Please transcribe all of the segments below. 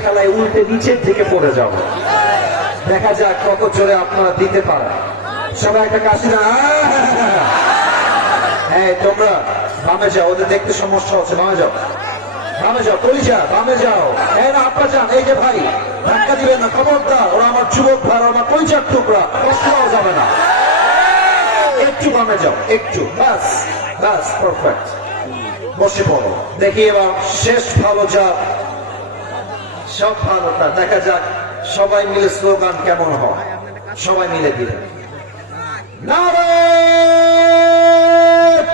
খেলায় উল্টে নিচের দিকে পড়ে যাব। দেখা যাক কত জোরে আপনারা দিতে পারেন। সবাই একটা কাশি না। হ্যাঁ, তোমরা বামে যাও, ওদের দেখতে সমস্যা হচ্ছে। বামে যাও, বামে যাও, কলিজা বামে যাও। হ্যাঁ না, আপা যান। এই যে ভাই, ধাক্কা দিবেন না, খবরদার। ওরা আমার যুবক ভাই, আমার কলিজার টুকরা, কষ্ট পাওয়া যাবে না। একটু বামে যাও, একটু, বাস বাস, পারফেক্ট। বসে পড়ো। দেখি এবার শেষ ভালো যা, সব ভালোটা দেখা যাক। সবাই মিলে স্লোগান কেমন হয়, সবাই মিলে দিলেন নারে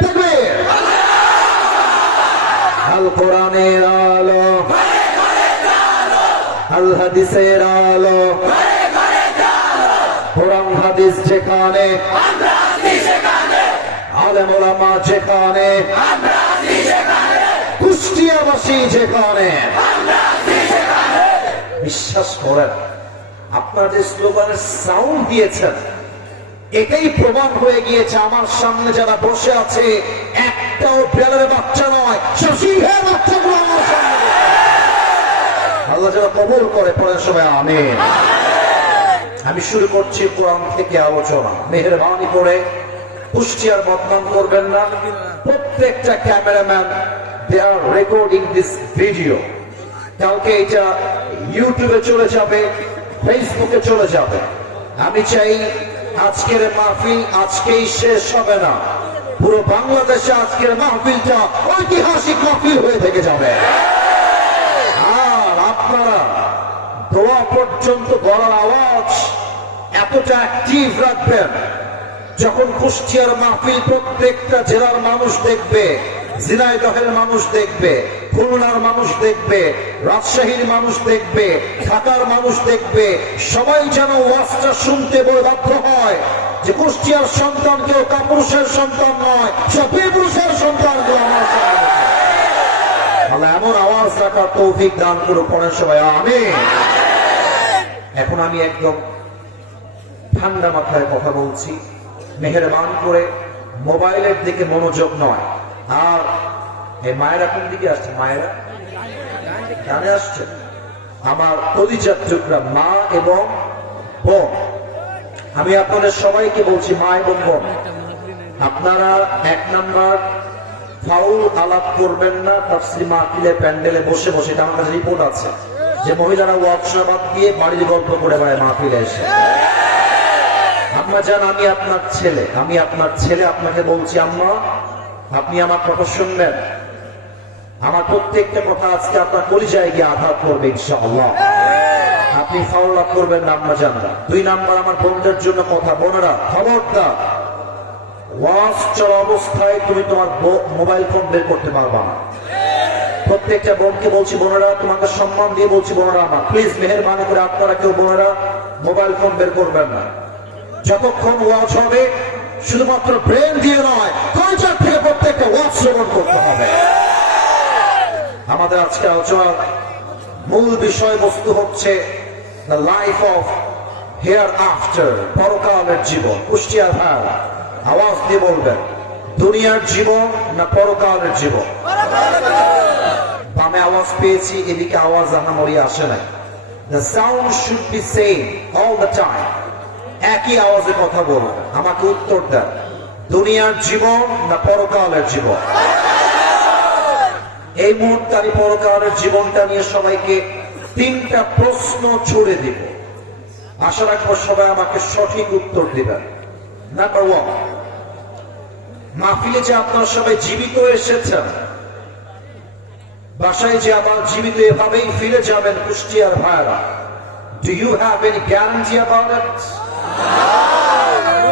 তাকবীর। আল কোরআনের আলো, আল হাদিসের আলো, কোরআন হাদিস যেখানে, আলেম ওলামা যেখানে, কুষ্টিয়াবাসী যেখানে। বিশ্বাস করেন, আপনারা যে স্লোগানের সাউন্ড দিয়েছেন, এটাই প্রমাণ হয়ে গিয়েছে আমার সামনে যারা বসে আছে একটাও বিড়ালের বাচ্চা নয়, সিংহের বাচ্চাগুলো আমার সামনে। আল্লাহ যারা কবুল করে, পড়েন সবাই আমিন। আমি শুরু করছি কোরআন থেকে আলোচনা। মেহেরবানি করে কুষ্টিয়ার বদনাম করবেন না। প্রত্যেকটা cameraman, they are recording this video. কালকে এটা ইউটিউবে চলে যাবে, ফেসবুকে চলে যাবে। আমি চাই আজকের মাহফিল আজকেই শেষ হবে না, পুরো বাংলাদেশে আজকের মাহফিলটা ঐতিহাসিক মাহফিল হয়ে থেকে যাবে। আর আপনারা দোয়া পর্যন্ত গলার আওয়াজ এতটা অ্যাক্টিভ রাখবেন, যখন কুষ্টিয়ার মাহফিল প্রত্যেকটা জেলার মানুষ দেখবে, ঝিনাইদহের মানুষ দেখবে, খুলনার মানুষ দেখবে, রাজশাহীর মানুষ দেখবে, ঢাকার মানুষ দেখবে, সবাই যেন ওয়াজটা শুনতে বলে বাধ্য হয় যে কুষ্টিয়ার সন্তান কেউ কাপুরুষের সন্তান নয়, সব বীরপুরুষের সন্তান কেউ আমার সন্তান। আল্লাহ এমন আওয়াজ রাখার তৌফিক দান করুক, পড়েন সবাই আমিন। এখন আমি একদম ঠান্ডা মাথায় কথা বলছি। মেহেরবান করে মোবাইলের দিকে মনোযোগ নয়। আর এই মায়েরা কোন দিকে আসছে? মায়েরা গানে আসছে। আমার কলিজার টুকরা মা এবং বোন, আমি আপনাদের সবাইকে বলছি, মা এবং বোন, আপনারা 1 নাম্বার ফাউল আলাপ করবেন না তাফসীর মাহফিলে প্যান্ডেলে বসে বসে। এটা আমার কাছে রিপোর্ট আছে যে মহিলারা ওয়ার্কশপ দিয়ে বাড়ির গল্প করে বেড়ায় মাহফিলে এসে। আম্মা জান, আমি আপনার ছেলে, আমি আপনার ছেলে, আপনাকে বলছি আম্মা, আপনি আমার কথা শুনবেন। আমার প্রত্যেকটা কথা আজকে আপনার কলিজায় গিয়ে আঘাত করবে ইনশাআল্লাহ। আপনি ফাউল আলাপ করবেন না আম্মা জানরা। 2 নাম্বার আমার বোনদের জন্য কথা, বোনেরা খবরদার, ওয়াজ চলা অবস্থায় তুমি তোমার মোবাইল ফোন বের করতে পারবা না। প্রত্যেকটা বোনকে বলছি, বোনেরা তোমাকে সম্মান দিয়ে বলছি, বোনেরা আমার প্লিজ মেহেরবানি করে আপনারা কেউ বোনেরা মোবাইল ফোন বের করবেন না। যতক্ষণ ওয়াজ হবে শুধুমাত্র ব্রেন দিয়ে নয়, কলচার থেকে প্রত্যেকটা ওয়াজ শ্রবণ করতে হবে। আমাদের আজকে আলোচনার মূল বিষয়বস্তু হচ্ছে the life of here after, পরকালের জীবন। কুষ্টিয়ার ভাই আওয়াজ দিয়ে বলবেন, দুনিয়ার জীবন না পরকালের জীবন? বামে আওয়াজ পেয়েছি, এদিকে আওয়াজ আহামরি আসে নাই। The sound should be same all the time. একই আওয়াজে কথা বলবেন, আমাকে উত্তর দেন, দুনিয়ার জীবন না পরকালের জীবন? এই মুহূর্তে আমি পরকালের জীবনটা নিয়ে সবাইকে 3টা প্রশ্ন ছুড়ে দিব। আশা রাখবো সবাই আমাকে সঠিক উত্তর দিবেন। নাম্বার 1, মাহফিলে যে আপনারা সবাই জীবিত এসেছেন, বাসায় যে আবার জীবিত এভাবেই ফিরে যাবেন কুষ্টিয়ার ভাইরা, do you have any guarantee about it?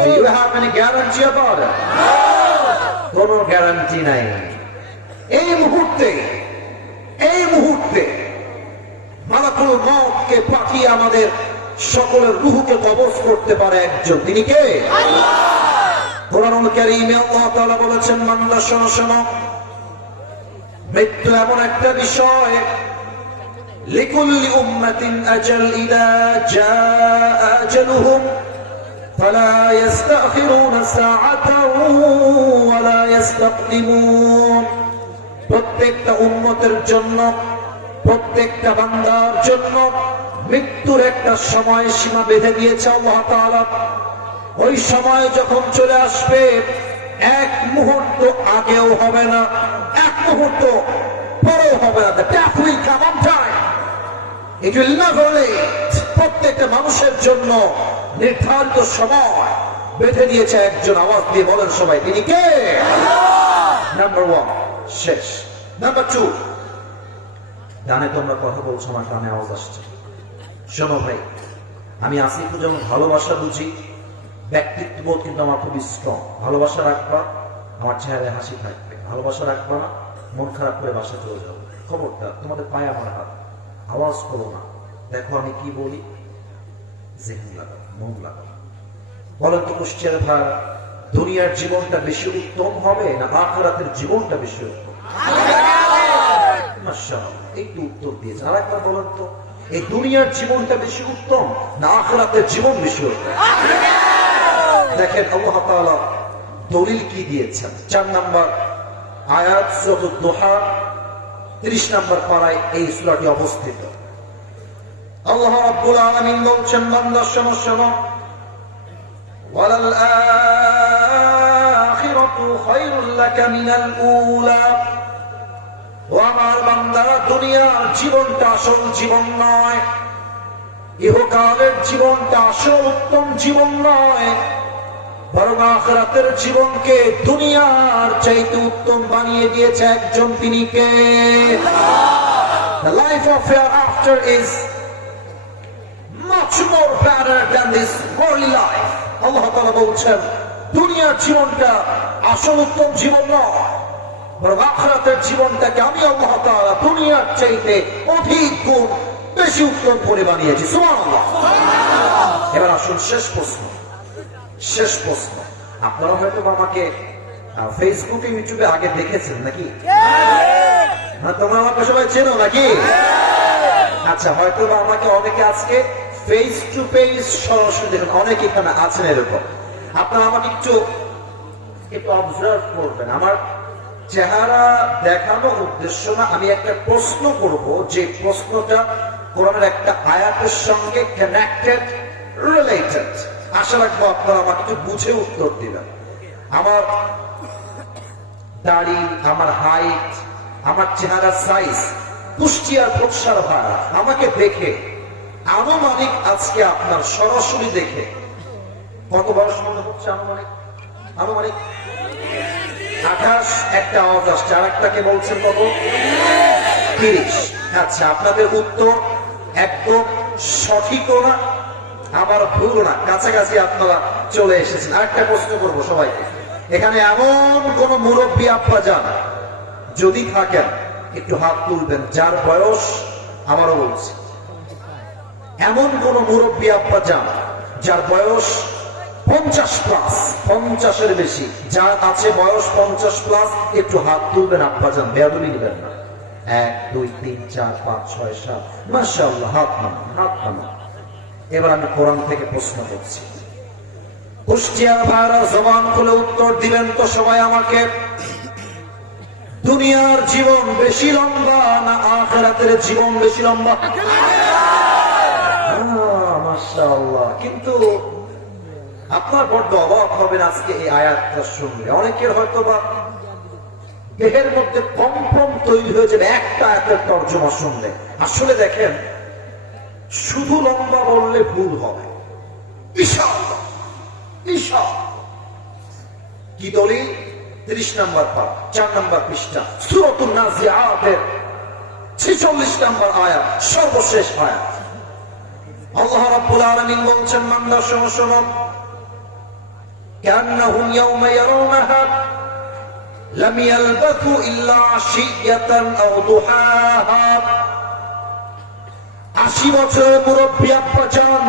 Do you have any guarantee about it? কোনো গ্যারান্টি নাই। এই মুহূর্তে মালাকুল মউতকে পাঠিয়ে আমাদের সকলের রূহকে কবজ করতে পারে একজন, তিনি কে? আল্লাহ। কোরআনুল কারীমে আল্লাহ তাআলা বলেছেন, বান্দা শোনো শোনো, মৃত্যু এমন একটা বিষয়, লিকুল্লি উম্মাতিন আজাল ইযা জাআ আজালুহুম ফালা ইস্তাখিরুনা সাআতান ওয়ালা ইস্তাকদিমুন। প্রত্যেকটা উম্মতের জন্য প্রত্যেকটা বান্দার জন্য মৃত্যুর একটা সময় সীমা বেঁধে দিয়েছে আল্লাহ তাআলা। ওই সময় যখন চলে আসবে, এক মুহূর্ত আগেও হবে না, এক মুহূর্ত পরেও হবে না। The death will come on time. It will never late. প্রত্যেকটা মানুষের জন্য নির্ধারিত সময় বেঁধে দিয়েছে একজন। আওয়াজ দিয়ে বলেন সবাই, তিনি কে? নাম্বার 1 শেষ। নাম্বার 2, গানে তোমরা কথা বলছো, আমার কানে আওয়াজ আসছে। শোনো ভাই, আমি আসিফকে যেমন ভালোবাসা বুঝি, ব্যক্তিত্ববোধ কিন্তু আমার খুবই স্ট্রং। ভালোবাসা রাখবা, আমার চেহারায় হাসি থাকবে। ভালোবাসা রাখবা না, মন খারাপ করে বাসা চলে যাবো। খবরদার, তোমাদের পায়ে আমার হাত, আওয়াজ করো না। দেখো আমি কি বলি, জেহেন লাগাও, মন লাগাও। বলেন তো কুষ্টিয়ার ভাই, দুনিয়ার জীবনটা বেশি উত্তম হবে না আখিরাতের জীবনটা বেশি উত্তম? মাশাআল্লাহ, একটু উত্তর দিয়েছেন। আর একবার বলেন তো, এই দুনিয়ার জীবনটা বেশি উত্তম না আখিরাতের জীবন বেশি উত্তম? দেখেন আল্লাহ তাআলা দলিল কি দিয়েছেন। 4 নম্বর আয়াত সূরা দুহা 30 নম্বর পারায় এই সূরাটি অবস্থিত। আল্লাহ রাব্বুল আলামিন বলছেন, বান্দা শোনো শোনো, ওয়ালাল আখিরাতু খায়রুল লাকা মিনাল উলা। ও আমার বান্দারা, দুনিয়ার জীবনটা আসল জীবন নয়, ইহকালের জীবনটা আসল উত্তম জীবন নয়, বরং আখিরাতের জীবনকে দুনিয়ার চাইতে উত্তম বানিয়ে দিয়েছে একজন, তিনি কে? The life of hereafter is much more better than this worldly life. আল্লাহ তাআলা বলছেন, দুনিয়ার জীবনটা আসল উত্তম জীবন নয়, বরং আখিরাতের জীবনটাকে আমি আল্লাহ তাআলা দুনিয়ার চাইতে অধিক গুণ বেশি উত্তম করে বানিয়েছি। সুবহানাল্লাহ। এবার আসুন শেষ প্রশ্ন। শেষ প্রশ্ন, আপনারা হয়তো আমাকে ফেসবুকে ইউটিউবে আগে দেখেছেন নাকি? তোমরা আমাকে সবাই চেনো নাকি? আচ্ছা, হয়তো আমাকে অনেকে আজকে ফেস টু ফেস সরাসরি দেখেন, অনেকে এখানে আছেন এরকম। আপনারা আমাকে একটু অবজার্ভ করবেন। আমার চেহারা দেখানোর উদ্দেশ্য না, আমি একটা প্রশ্ন করব, যে প্রশ্নটা কোরআনের একটা আয়াতের সঙ্গে কানেক্টেড, রিলেটেড। আশা রাখবো আপনারা আমাকে একটু বুঝে উত্তর দিবেন। আমার দাড়ি, আমার হাইট, আমার চেহারা সাইজ, কুষ্টিয়ার প্রসার ভাড়া আমাকে দেখে আনুমানিক আজকে আপনার সরাসরি দেখে কত বয়স মনে হচ্ছে? আনুমানিক 28। একটা আওয়াজ আসছে, আর একটাকে বলছেন কত? 30। আচ্ছা, আপনাদের উত্তর একদম সঠিকও না, আমার ভুল না, কাছাকাছি আপনারা চলে এসেছেন। আরেকটা প্রশ্ন করবো সবাইকে, এখানে এমন কোন মুরব্বী আব্বা যান যদি থাকেন একটু হাত তুলবেন, যার বয়স, আমারও বলছি, এমন কোন মুরব্বী আব্বা যান যার বয়স 50+, 50-এর বেশি, যার আছে বয়স 50+, একটু হাত তুলবেন আব্বা যান, বেয়াদবি নেবেন না। 1 2 3 4 5 6 7, মাশাআল্লাহ, হাত নামান, হাত নামান। এবার আমি কোরআন থেকে প্রশ্ন করছি, কুষ্টিয়ার ভাইরা জবান খুলে উত্তর দিবেন তো সবাই আমাকে। দুনিয়ার জীবন বেশি লম্বা না আখিরাতের জীবন বেশি লম্বা? মাশাআল্লাহ। কিন্তু আপনার বড্ড অবাক হবেন আজকে এই আয়াতটা শুনলে। অনেকের হয়তো বা দেহের মধ্যে কম্পন তৈরি হয়ে যাবে একটা আয়াতের তর্জমা শুনলে। আসলে দেখেন, শুধু লম্বা বললে ভুল হবে। বিশাল বিশাল। কি দলিল? 30 নম্বর পারা, 4 নম্বর পৃষ্ঠা, সূরাতুন নাজিআতের 46 নম্বর আয়াত, সর্বশেষ আয়াত। আল্লাহ রাব্বুল আলামিন বলছেন, বান্দা শোনো শোনো, কান্নাহুম ইয়াওমা ইয়ারাউনাহা লাম ইয়ালবাথু ইল্লা আশিয়াতান আও দুহাহা। 80 বছরের মুরব্বী আব্বা যান,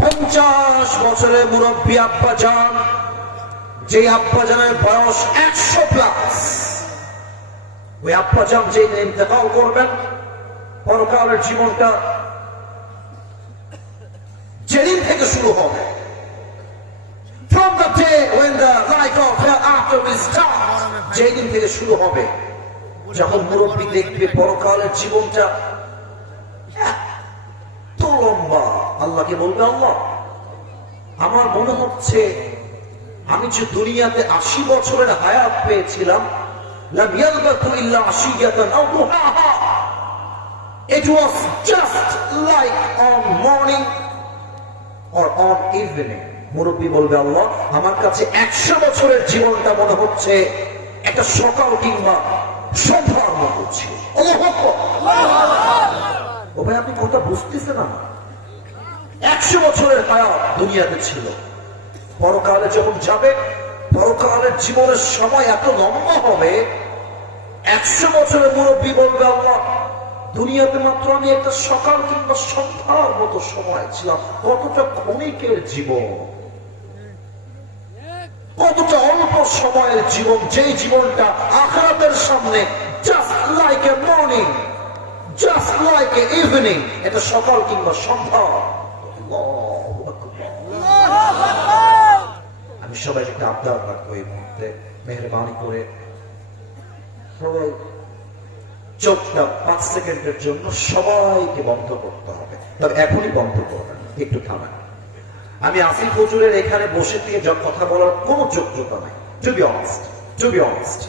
50 বছরের মুরব্বী আব্বা যান, যে আব্বা জানের বয়স 100+, ওই আব্বা যান যে ইন্তেকাল করবেন, পরকালের জীবনটা যেদিন থেকে শুরু হবে, from the day when the life of hereafter will start, যেদিন থেকে শুরু হবে, যখন মুরব্বী দেখবে পরকালের জীবনটা এত লম্বা, আল্লাহকে বলবে, আল্লাহ আমার মনে হচ্ছে আমি যে দুনিয়াতে 80 বছরের হায়াত পেয়েছিলাম, লাম ইয়ালবাথু ইল্লা আশিয়াতান আও দুহাহা, it was just like on morning or on evening. মুরব্বী বলবে, আল্লাহ আমার কাছে 100 বছরের জীবনটা মনে হচ্ছে একটা সকাল কিংবা সন্ধ্যার মতো ছিল। আল্লাহু আকবার। ও ভাই, আপনি কথা বুঝতেছেন না? 100 বছরের হায়াত দুনিয়াতে ছিল, পরকালে যখন যাবে, পরকালের জীবনের সময় এত লম্বা হবে, 100 বছরের মুরব্বী বলবে, আল্লাহ দুনিয়াতে মাত্র আমি একটা সকাল কিংবা সন্ধ্যার মতো সময় ছিলাম। কতটা ক্ষণিকের জীবন, কতটা অল্প সময়ের জীবন, যেই জীবনটা আখিরাতের সামনে just like a morning, just like a evening, এটা সকাল কিংবা সন্ধ্যা। আমি সবাইকে একটা আবদার রাখবো এই মুহূর্তে, মেহরবানি করে সবাই চোখটা 5 সেকেন্ডের জন্য সবাইকে বন্ধ করতে হবে। তবে এখনই বন্ধ করবেন, একটু থামেন। আমি আসিফ হুজুরের এখানে বসে থেকে কথা বলার কোনো যোগ্যতা নাই, টু বি অনেস্ট।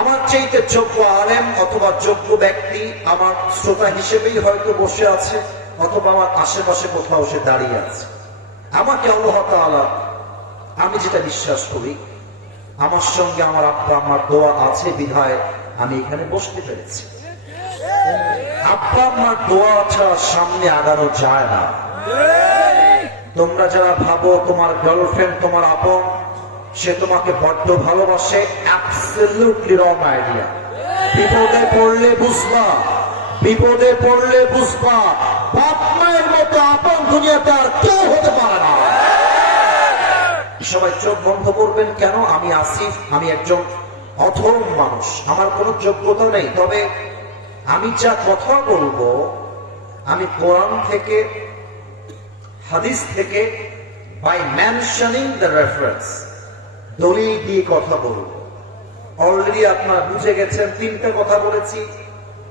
আমার চাইতে যোগ্য আলেম অথবা যোগ্য ব্যক্তি আমার শ্রোতা হিসেবেই হয়তো বসে আছে, অথবা আমার আশেপাশে কোথাও সে দাঁড়িয়ে আছে। আমাকে আল্লাহ তাআলা, আমি যেটা বিশ্বাস করি, আমার সঙ্গে আমার আব্বা আমার দোয়া আছে বিধায় আমি এখানে বসতে পেরেছি। আব্বা আমার দোয়া ছাড়া সামনে আগানো যায় না। তোমরা যারা ভাবো তোমার গার্লফ্রেন্ড তোমার আপন, সে তোমাকে বড্ড ভালোবাসে, অ্যাবসলিউটলি রং আইডিয়া। বিপদে পড়লে বুঝবা বাপ মায়ের মতো আপন দুনিয়াতে আর কেউ হতে পারে না। সবাই চোখ বন্ধ করবেন। কেন? আমি আসিফ, আমি একজন অধম মানুষ, আমার কোনো যোগ্যতা নেই। তবে আমি যা কথা বলবো, আমি কোরআন থেকে, হাদিস থেকে, বাই মেনশনিং দ্য রেফারেন্স, দলিল দিয়ে কথা বলবো। অলরেডি আপনারা বুঝে গেছেন, 3টা কথা বলেছি,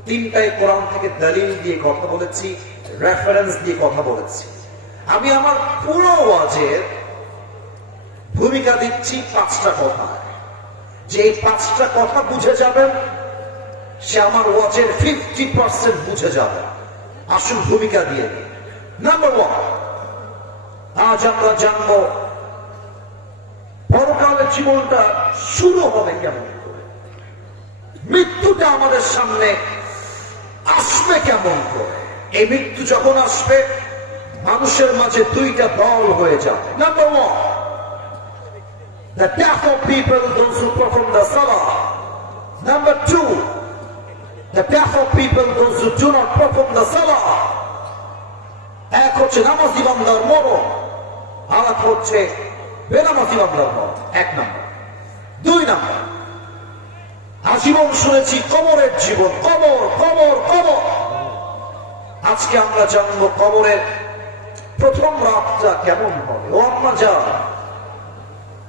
3টাই কোরআন থেকে দলিল দিয়ে কথা বলেছি, রেফারেন্স দিয়ে কথা বলেছি। আমি আমার পুরো ওয়াজের ভূমিকা দিচ্ছি 5টা কথা। যে এই 5টা কথা বুঝে যাবেন, সে আমার ওয়াজের 50% বুঝে যাবে। আসল ভূমিকা দিয়ে। নাম্বার 1, আজ আমরা জানবো পরকালের জীবনটা শুরু হবে কেমন করে, মৃত্যুটা আমাদের সামনে আসবে কেমন করে। এই মৃত্যু যখন আসবে, মানুষের মাঝে 2টা দল হয়ে যাবে। Number 1, the death of people, those who perform the salah. Number 2, the death of people, those who do not perform the salah. এক হচ্ছে নামাজি বান্দার মরণ, আর এক হচ্ছে বেনামাজি বান্দার মরণ। 1 নম্বর। 2 নম্বর, আজীবন শুনেছি কবরের জীবন, কবর। আজকে আমরা জানবো কবরের প্রথম রাতটা কেমন হবে। ও আম্মা জান,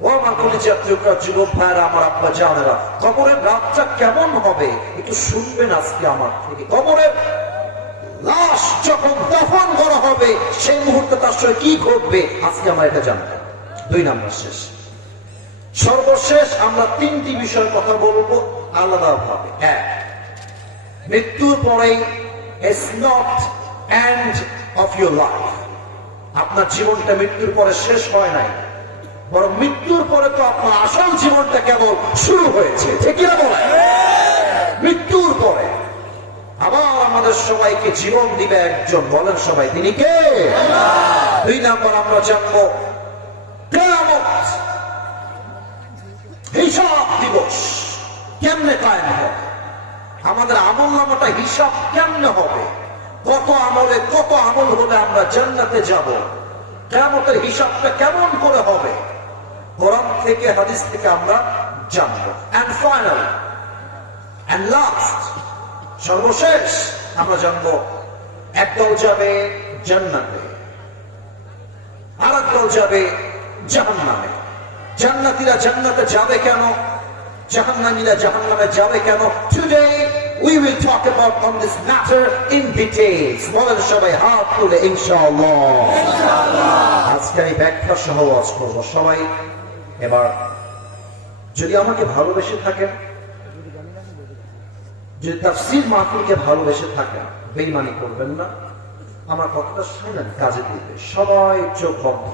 ও আমার কলিজাতীয়রা, যুবক ভাইরা, আমার আব্বা জানেরা, কবরের রাতটা কেমন হবে একটু শুনবেন আজকে আমার থেকে। কবরের লাশ যখন দাফন করা হবে, সেই মুহূর্তে তার সঙ্গে কি ঘটবে আজকে আমরা এটা জানবো। 2 নম্বর শেষ। সর্বশেষ আমরা 3টি বিষয়ের কথা বলবো আলাদা ভাবে। 1, মৃত্যুর পরেই is not end of your life. আপনার জীবনটা মৃত্যুর পরে শেষ হয় নাই, বরং মৃত্যুর পরে তো আপনার আসল জীবনটা কেবল শুরু হয়েছে। ঠিক না বলেন? মৃত্যুর পরে আবার আমাদের সবাইকে জীবন দিবে একজন। বলেন সবাই, তিনি কে? 2 নম্বর, আমরা জানবো কিয়ামত, হিসাব দিবস কেমনে কায়েম হবে, আমাদের আমলনামাটা হিসাব কেমনে হবে, কত আমল হলে আমরা জান্নাতে যাব, কিয়ামতের হিসাবটা কেমন করে হবে, কোরআন থেকে হাদিস থেকে আমরা জানবো। এন্ড ফাইনাল এন্ড লাস্ট, সর্বশেষ আমরা জানবো একদল যাবে জান্নাতে, আর একদল যাবে জাহান্নামে। জান্নাতীরা জান্নাতে যাবে কেন? জাহান্নামীরা জাহান্নামে যাবে কেন? Today we will talk about on this matter in details. বলেন সবাই হাত তুলে ইনশাআল্লাহ। আজকে আমি ব্যাখ্যা সহ ওয়াজ করব। সবাই এবার যদি আমাকে ভালোবেসে থাকেন, যদি তাফসীর মাহফিলকে ভালোবেসে থাকেন, বেঈমানি করবেন না। আমার কথাটা শুনেন, কাজে দিবে। সবাই চোখ বন্ধ।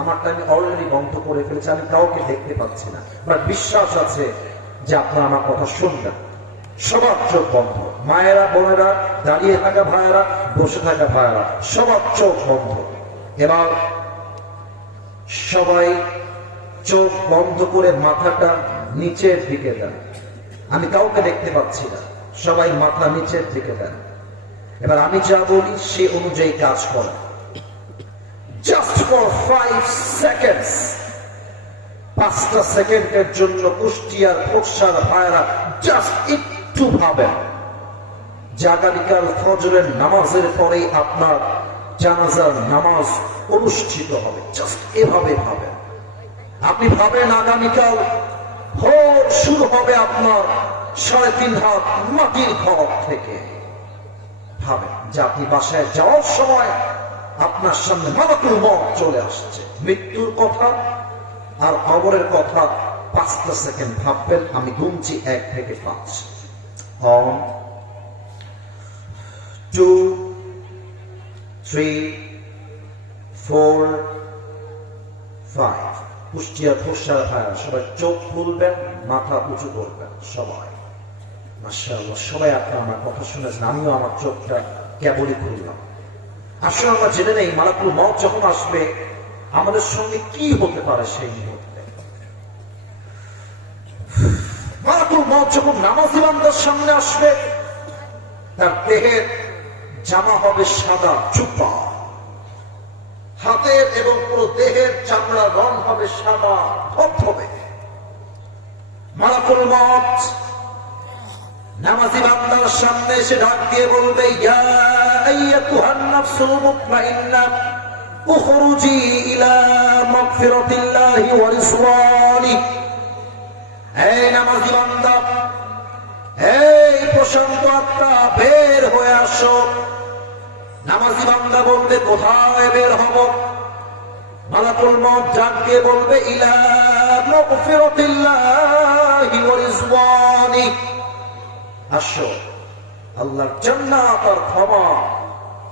আমারটা আমি অলরেডি বন্ধ করে ফেলেছি, আমি কাউকে দেখতে পাচ্ছি না, বাট বিশ্বাস আছে যে আপনারা আমার কথা শুনবেন। সবার চোখ বন্ধ, মায়েরা, বোনেরা, দাঁড়িয়ে থাকা ভাইয়েরা, বসে থাকা ভাইয়েরা, সবার চোখ বন্ধ। এবার সবাই চোখ বন্ধ করে মাথাটা নিচের দিকে দেন। আমি কাউকে দেখতে পাচ্ছি না, সবাই মাথা নিচের দিকে দেন। এবার আমি যা বলি সে অনুযায়ী কাজ করেন। Just for 5 seconds, 5টা সেকেন্ডের জন্য কুষ্টিয়ার ফোকসার ভাইরা জাস্ট একটু ভাবেন যে আগামীকাল ফজরের নামাজের পরেই আপনার জানাজার নামাজ অনুষ্ঠিত হবে। জাস্ট এভাবে ভাবেন। আপনি ভাবেন আগামীকাল ভোর শুরু হবে আপনার 3.5 হাত মাটির ঘর থেকে। ভাবেন যে আপনি বাসায় যাওয়ার সময় আপনার সামনে মালাকুল মউত চলে আসছে। মৃত্যুর কথা আর কবরের কথা 5টা সেকেন্ড ভাববেন। আমি গুনছি 1 থেকে 5। 1 2 3 4 5। কুষ্টিয়ার ফোকসার ভাইরা সবাই চোখ খুলবেন, মাথা উঁচু করবেন। সবাই মাশাআল্লাহ, সবাই আপনারা আমার কথা শুনেছেন। আমিও আমার চোখটা কেবলই খুললাম। আসলে আমরা জেনে নেই মালাকুল মউত যখন আসবে আমাদের সঙ্গে কি হতে পারে সেই মুহূর্তে। মালাকুল মউত যখন নামাজি বান্দার সামনে আসবে, তার দেহের জামা হবে সাদা চুপা, হাতের এবং পুরো দেহের চামড়া রং হবে সাদা ধবধবে। মালাকুল মউত নামাজি বান্দার সামনে এসে ডাক দিয়ে বলবে, ইয়া আইয়াতুহান নাফসুল মুতমাইন্নাহ উখরুজি ইলা মাগফিরাতিল্লাহি ওয়া রিজওয়ানি। এই নামাজি বান্দা, এই প্রশান্ত আত্মা, বের হয়ে আসো। নামাজি বান্দা বলবে, কোথায় বের হব? মালাকুল মউত ডাক দিয়ে বলবে, ইলা মাগফিরাতিল্লাহি ওয়া রিজওয়ানি। আসো, আল্লাহর জান্নাত আর ক্ষমা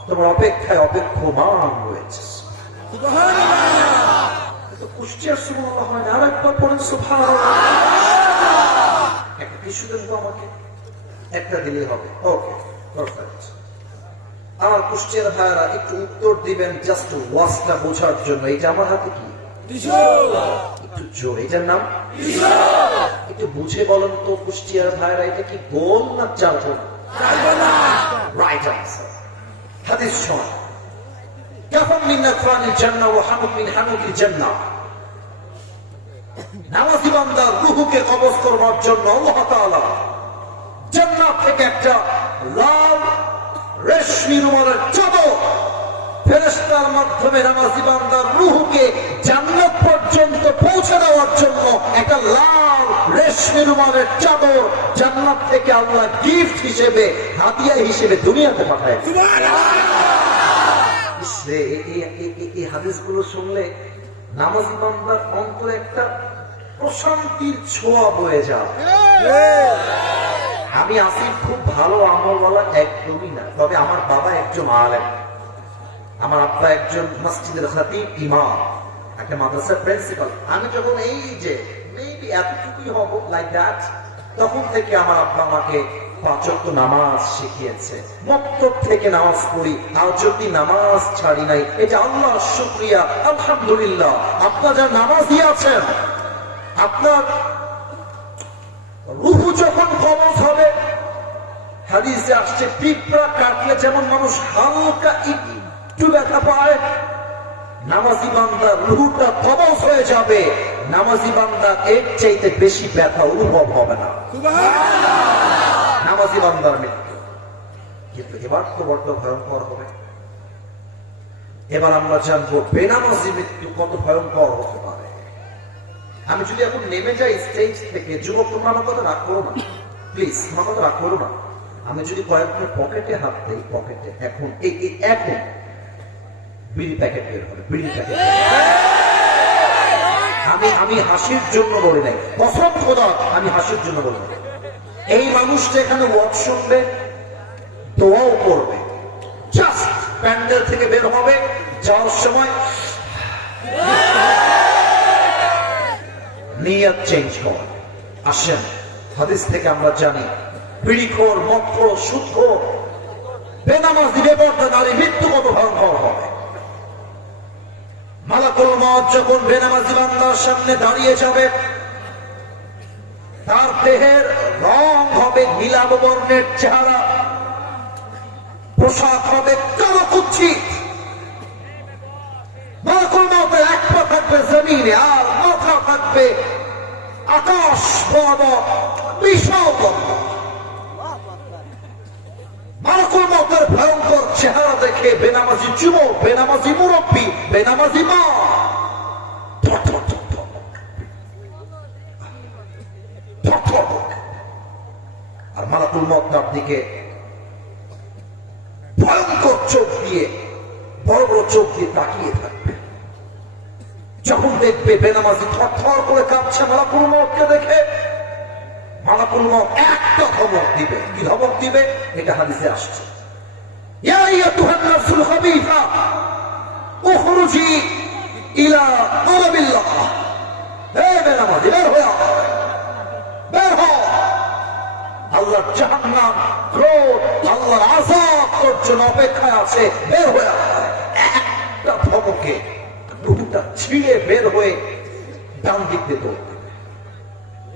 তোমার অপেক্ষায় অপেক্ষমান রয়েছে। সুবহানাল্লাহ। তো কুষ্টিয়ার সুবহানাল্লাহ হয় না, আরেকবার পড়েন সুবহানাল্লাহ। একটা টিস্যু দেন তো আমাকে, একটা দিলেই হবে। ওকে, পারফেক্ট। আমার কুষ্টিয়ার ভাইরা একটু উত্তর দিবেন জাস্ট ওয়াজটা বোঝার জন্য। এটা আমার হাতে কি? একটু জোর। এটার নাম একটু বুঝে বলেন তো কুষ্টিয়ার ভাইরা, এটা কি গোল না চারকোনা? Right answer. হাদিস শোনা, কাফান মিন নাকরানিল জান্নাহ ওয়া হানুক মিন হানুকিল জান্নাহ। নামাজি বান্দার রূহকে কবজ করবার জন্য আল্লাহ তাআলা জান্নাত থেকে একটা লাল রেশমি রুমালের চাদর ফেরেশতার মাধ্যমে নামাজি বান্দার রূহকে জান্নাত পর্যন্ত পৌঁছে দেওয়ার জন্য একটা লাল রেশমি রুমালের চাদর জান্নাত থেকে আল্লাহ গিফট হিসেবে, হাদিয়া হিসেবে দুনিয়াতে পাঠায়। এই হাদিসগুলো শুনলে নামাজি বান্দার অন্তরে একটা প্রশান্তির ছোঁয়া বয়ে যায়। আমি আসিফ খুব ভালো আমলওয়ালা একদমই না, তবে আমার বাবা একজন আলেম, আমার আব্বা একজন মসজিদের খতিব, ইমাম, একটা মাদ্রাসার প্রিন্সিপাল। আমি যখন এই যে মেবি এতটুকুই হব লাইক দ্যাট, তখন থেকে আমার আব্বা আমাকে 5 ওয়াক্ত নামাজ শিখিয়েছে। মক্তব থেকে নামাজ পড়ি, আর যদি নামাজ ছাড়ি নাই, এটা আল্লাহর শুকরিয়া, আলহামদুলিল্লাহ। আপনার যারা নামাজি আছেন, আপনার রূহ যখন কবজ হবে, হাদিসে আসছে পিঁপড়া কাটলে যেমন মানুষ হালকা একটু ব্যথা পায়, নামাজি বান্দার রূহটা কবজ হয়ে যাবে, নামাজি বান্দা এর চাইতে বেশি ব্যথা অনুভব হবে না। নামাজি বান্দার মৃত্যু। কিন্তু এবার তো বড্ড ভয়ঙ্কর হবে। এবার আমরা জানবো বেনামাজি মৃত্যু কত ভয়ঙ্কর হতে পারে। আমি যদি এখন নেমে যাই স্টেজ থেকে, যুবক তোমরা আমার কথা রাগ করো না প্লিজ, আমার কথা রাগ করো না, আমি যদি কয়েকটা পকেটে হাত দেই, পকেটে এখন এখন বিড়ি প্যাকেট বের হবে, বিড়ি প্যাকেট। আমি হাসির জন্য বলি নাই, কসম খোদা আমি হাসির জন্য বলি নাই। এই মানুষটা এখানে ওয়াজ শুনবে, দোয়াও করবে, জাস্ট প্যান্ডেল থেকে বের হবে, যাওয়ার সময় নিয়ত চেঞ্জ কর। আসেন, হাদিস থেকে আমরা জানি বিড়িখোর, মদখোর, সুদখোর, বেনামাজি, বেপরদা নারী মৃত্যু কত ভয়ঙ্কর হবে। মালাকুল মউত যখন বেনামাজি বান্দার সামনে দাঁড়িয়ে যাবে, তার দেহের রং হবে নীলাভ বর্ণের চেহারা, পোশাক হবে কালো কুচ্ছিত। মালাকুল মউতের এক পা থাকবে জমিনে, আর মাথা থাকবে আকাশ বরাবর বিশাল গর্ত। মালাকুল মউতের ভয়ঙ্কর চেহারা দেখে বেনামাজি যুবক, বেনামাজি মুরব্বী, বেনামাজি মা আর মালাকুল মউত তার দিকে ভয়ঙ্কর চোখ দিয়ে, বড় বড় চোখ দিয়ে তাকিয়ে থাকবে। যখন দেখবে বেনামাজি থরথর করে কাঁপছে মালাকুল মউতকে দেখে, মালাকুল মউত একটা ধমক দিবে। কি ধমক দিবে? এটা হাদিসে আসছে, ইয়া আইয়ুহান নাফসুল খাবিসা উখরুজি ইলা তালাবিল্লাহ। হে বেনামাজি, বের হও, বের হও, আল্লাহর জাহান্নাম, ক্রোধ, আল্লাহর আযাব তোর জন্য অপেক্ষায় আছে, বের হয়ে আয়। একটা ধমকে রূহটা ছিঁড়ে বের হয়ে ডান দিক দিয়ে দৌড় দিবে।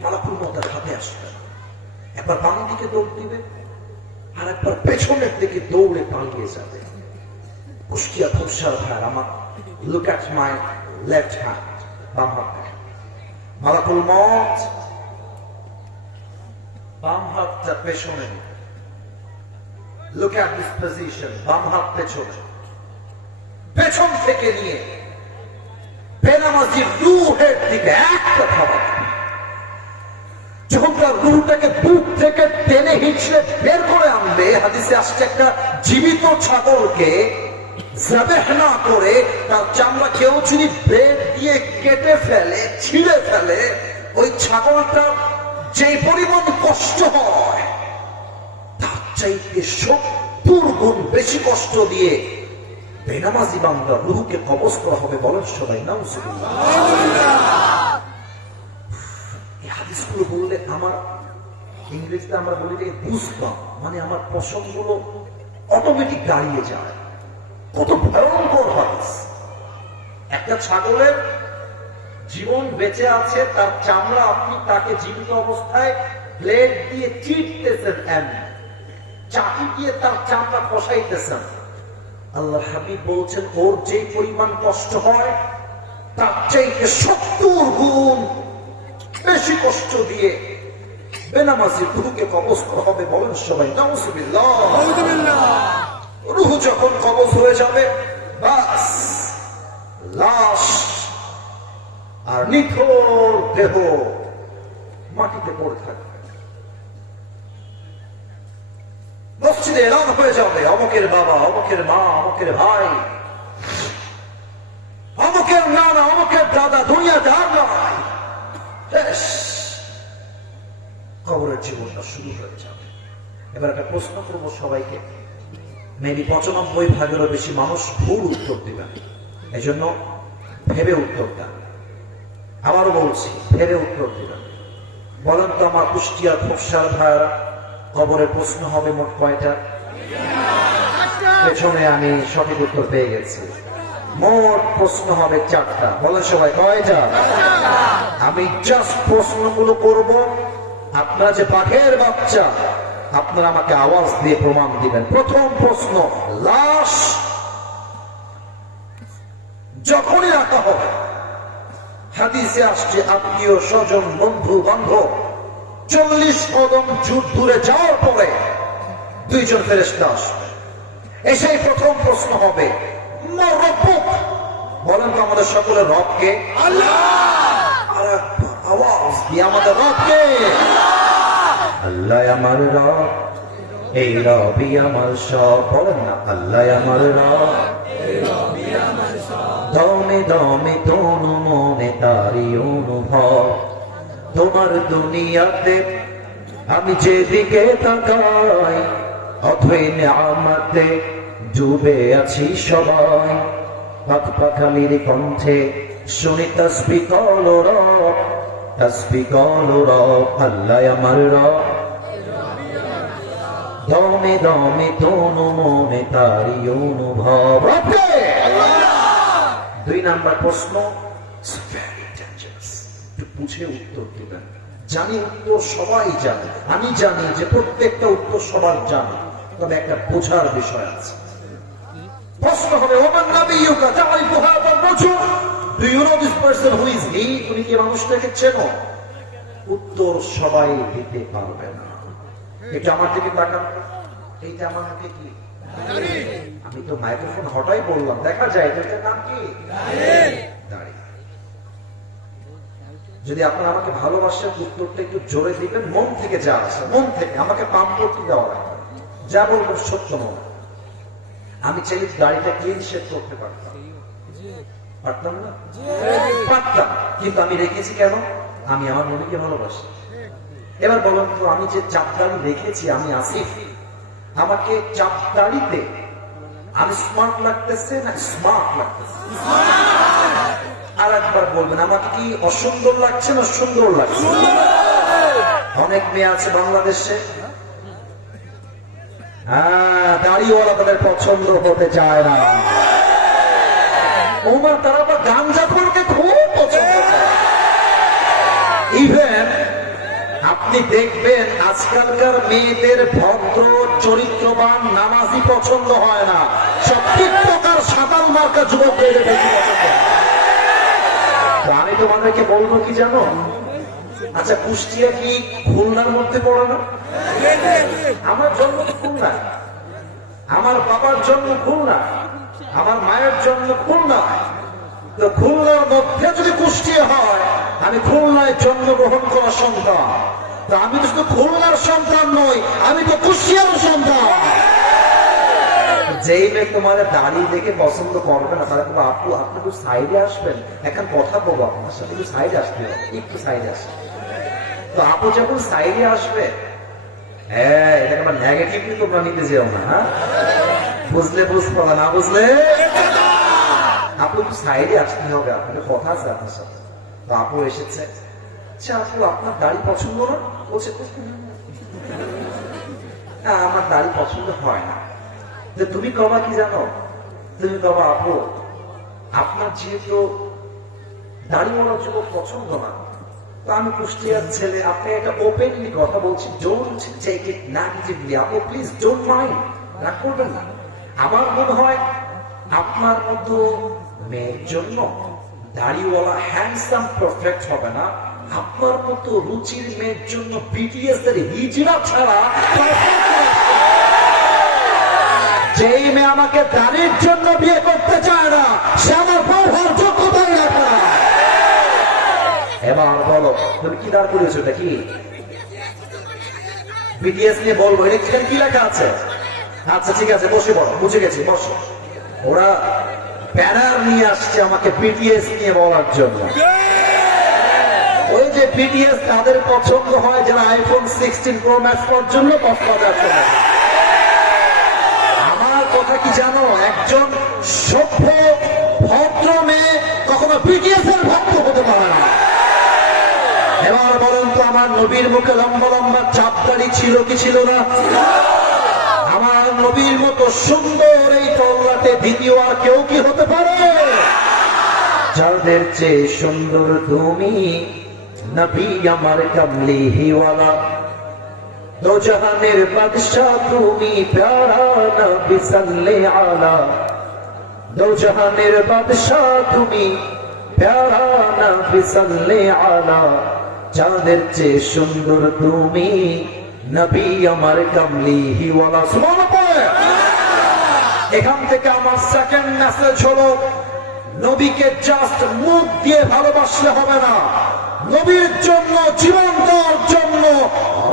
মালাকুল মউতের হাতে আসবে, একবার বাম দিকে দৌড় দিবে, আর একবার পেছনের দিকে দৌড়ে পালিয়ে যাবে। কুষ্টিয়া খুবসার ভাইয়ের আমার, look at my left hand, বাম হাত। মালাকুল মউত বাম হাতটা পেছনে, লুক অ্যাট দিস পজিশন, বাম হাত পেছনে, পেছন থেকে নিয়ে বেনামাজির রূহের দিকে একটা ধমক। যখন তার রূহটাকে বুক থেকে টেনে হিঁচড়ে বের করে আনবে, হাদিসে আসছে একটা জীবিত ছাগলকে যাবেহ না করে তার চামড়া কেউ যদি ব্লেড দিয়ে কেটে ফেলে, ছিঁড়ে ফেলে, ওই ছাগলটা যে পরিমাণ কষ্ট হয় তার চাইতে 70 গুণ বেশি কষ্ট দিয়ে বেনামাজি বান্দা রূহকে কবজ করা হবে। বলেন সবাই নাউজুবিল্লাহ। এই হাদিসগুলো বললে আমার, ইংরেজিতে আমরা বলি যে গুজবাম্প, মানে আমার পছন্দগুলো অটোমেটিক দাঁড়িয়ে যায়। কত ভয়ঙ্কর হাদিস। একটা ছাগলের জীবন বেঁচে আছে, তার চামড়া আপনি তাকে জীবিত অবস্থায় ব্লেড দিয়ে চিড়তেছেন, চাকি দিয়ে তার চামড়া কষাইতেছেন। আল্লাহ হাবিব বলছেন ওর যে পরিমাণ কষ্ট হয় তার চাইতে 70 গুণ বেশি কষ্ট দিয়ে বেনামাজি রূহকে কবজ করা হবে। বলেন সবাই নাউজুবিল্লাহ। রূহ যখন কবজ হয়ে যাবে, বাস লাশ আর নিথর দেহ মাটিতে পড়ে থাকবে। মসজিদে এলান হয়ে যাবে, অমুকের বাবা, অমুকের মা, অমুকের ভাই, অমুকের নানা, অমুকের দাদা দুনিয়াতে আর নয়, শেষ। কবরের জীবনটা শুরু হয়ে যাবে। এবার একটা প্রশ্ন করবো সবাইকে, মেবি 95% বেশি মানুষ ভুল উত্তর দিবেন, এই জন্য ভেবে উত্তর দেন। আবারও বলছি, ভেবে উত্তর দিবেন। বলেন তো আমার কুষ্টিয়ার খোকসার ভাইয়েরা, কবরের প্রশ্ন হবে মোট কয়টা? পেছনে আমি সঠিক উত্তর পেয়ে গেছি। মোট প্রশ্ন হবে 4টা। বলেন সবাই কয়টা? আমি জাস্ট প্রশ্নগুলো করব, আপনারা যে বাঘের বাচ্চা, আপনারা আমাকে আওয়াজ দিয়ে প্রমাণ দিবেন। প্রথম প্রশ্ন, লাশ যখনই রাখা হবে, হাদিসে আসছে আত্মীয় স্বজন, বন্ধু বান্ধব 40 কদম দূরে যাওয়ার পরে 2 জন ফেরেশতা আসবে। এসেই প্রথম প্রশ্ন হবে, মা রব্বুক, বলেন তো আমাদের সকলের রব কে? আল্লাহ। আওয়াজ দিয়ে আমাদের রবকে, আল্লাহ আমার রব, এই রবই আমার সব। বলেন না, আল্লাহ আমার রব, দমে দমে তনু মনে তারি অনুভব। তোমার দুনিয়াতে আমি যেদিকে তাকাই, অথই নিয়ামতে ডুবে আছি সবাই। পাখ পাখালির কণ্ঠে শুনি তাসবিহ করো রব, তাসবিহ করো রব, আল্লাহ আমার রব, দমে দমে তনু মনে তারি অনুভব। দুই নাম্বার প্রশ্ন, বুঝে উত্তর দিবেন। জানি উত্তর সবাই জানে, আমি জানি যে প্রত্যেকটা উত্তর সবার জানে, তবে একটা বোঝার বিষয় আছে। প্রশ্ন হবে, ওমান নাবিয়্যুকা তা'রিফু হাযা আর-রাজুল, do you know this person who is he? তুমি কি মানুষটাকে চেনো? উত্তর সবাই দিতে পারবে না। এটা আমার দিকে তাকান, এইটা আমার মুখে কি? আমি তো মাইক্রোফোন হঠাই বললাম, দেখা যায় এটার নাম কি? দাড়ি। যদি আপনারা আমাকে ভালোবাসেন, উত্তরটা একটু জোরে দিবেন, মন থেকে যা আছে, মন থেকে আমাকে পাম্প করতে দেওয়া লাগবে, যা বলবো সত্য মনে। আমি চাইলে গাড়িটা ক্লিন শেভ করতে পারতাম, পারতাম না? পারতাম, কিন্তু আমি রেখেছি কেন? আমি আমার নবীকে ভালোবাসি। এবার বলুন তো, আমি যে চাপদাড়ি রেখেছি, আমি আসিফ, আমাকে চাপদাড়িতে আমি স্মার্ট লাগতেছে না স্মার্ট লাগতেছে? আর একবার বলবেন, আমাকে কি অসুন্দর লাগছে না সুন্দর লাগছে? অনেক মেয়ে আছে বাংলাদেশে, দাড়িওয়ালা তাদের পছন্দ হতে চায় না। ওমর তারা আবার গাঞ্জাখোরকে খুব পছন্দ করে। ইভেন আপনি দেখবেন আজকালকার মেয়েদের ভদ্র চরিত্রবান নামাজি পছন্দ হয় না, সব টিকটকার সাতাল মার্কা যুবকদের বেশি পছন্দ হয়। আমি তোমাদেরকে বলবো কি জানো, আচ্ছা কুষ্টিয়া কি খুলনার মধ্যে পড়ে না? আমার জন্ম তো খুলনা, আমার বাবার জন্ম খুলনা, আমার মায়ের জন্ম খুলনা। তো খুলনার মধ্যে যদি কুষ্টিয়া হয়, আমি খুলনায় জন্মগ্রহণ করা সন্তান। তো আমি তো শুধু খুলনার সন্তান নই, আমি তো কুষ্টিয়ার সন্তান। যেই মেয়ে তোমার দাড়ি দেখে পছন্দ করবে না, তারা কিন্তু আপু আপনি একটু সাইডে আসবেন, এখন কথা বলবো আপনার সাথে, একটু সাইডে আসতে হবে, একটু সাইডে আসবে। তো আপু যখন সাইডে আসবে, হ্যাঁ এটাকে আবার নেগেটিভলি তোমরা নিতে যেও না, হ্যাঁ বুঝলে বুঝবো না বুঝলে। আপু একটু সাইডে আসতে হবে, আপনার কথা আছে আপনার সাথে। তো আপু এসেছে, আচ্ছা আপু আপনার দাড়ি পছন্দ না? বলছে আমার দাড়ি পছন্দ হয় না। তুমি কবা কি জানো, তুমি কবা আপু আপনার যেহেতু দাড়িওয়ালা যুবক পছন্দ না, তো আমি কুষ্টিয়ার ছেলে, আপনি একটা ওপেনলি কথা বলছি, ডোন্ট টেক ইট নেগেটিভলি, আপু প্লিজ ডোন্ট মাইন্ড, রাগ করবেন না। আমার মনে হয় আপনার মতো মেয়ের জন্য দাড়িওয়ালা হ্যান্ডসাম পারফেক্ট হবে না, আপনার মতো রুচির মেয়ের জন্য বিটিএস এর হিজরা ছাড়া। যেই মেয়ে আমাকে দাড়ির জন্য বিয়ে করতে চায় না, সে আমার ব্যবহার যোগ্যতাই রাখে না। এবার বলো তুমি কি দাঁড় করেছো, এটা কি বিটিএস নিয়ে বলবো? এটা কি লেখা আছে? আচ্ছা ঠিক আছে, বসে পড়ো, বুঝে গেছি, বসো। ওরা ব্যানার নিয়ে আসছে আমাকে বিটিএস নিয়ে বলার জন্য। ওই যে বিটিএস তাদের পছন্দ হয় যারা আইফোন 16 প্রো ম্যাক্স পর্যন্ত কক্সবাজার চলে। আমার কথা কি জানো, একজন সভ্য ভদ্র মেয়ে কখনো বিটিএস এর ভক্ত হতে পারে না। এবার বলেন তো, আমার নবীর মুখে লম্বা লম্বা চাপ দাড়ি ছিল কি ছিল না? আমার নবীর মতো সুন্দর এই তল্লাটে দ্বিতীয় আর কেউ কি হতে পারে? যাদের চেয়ে সুন্দর তুমি, নবী আমার কামলিওয়ালা, দো জাহানের বাদশাহ তুমি, প্যারা নবী সাল্লে আলা। দো জাহানের বাদশাহ তুমি, প্যারা নবী সাল্লে আলা। যাদের চেয়ে সুন্দর তুমি, নবী আমার কামলিওয়ালা। সুবহানাল্লাহ। এখান থেকে আমার সেকেন্ড মেসেজ হলো, নবীকে জাস্ট মুখ দিয়ে ভালোবাসলে হবে না, নবীর জন্য জীবন দেওয়ার জন্য,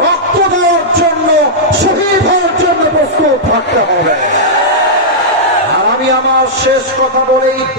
রক্ত দেওয়ার জন্য, শহীদ হওয়ার জন্য প্রস্তুত থাকতে হবে। আর আমি আমার শেষ কথা বলেই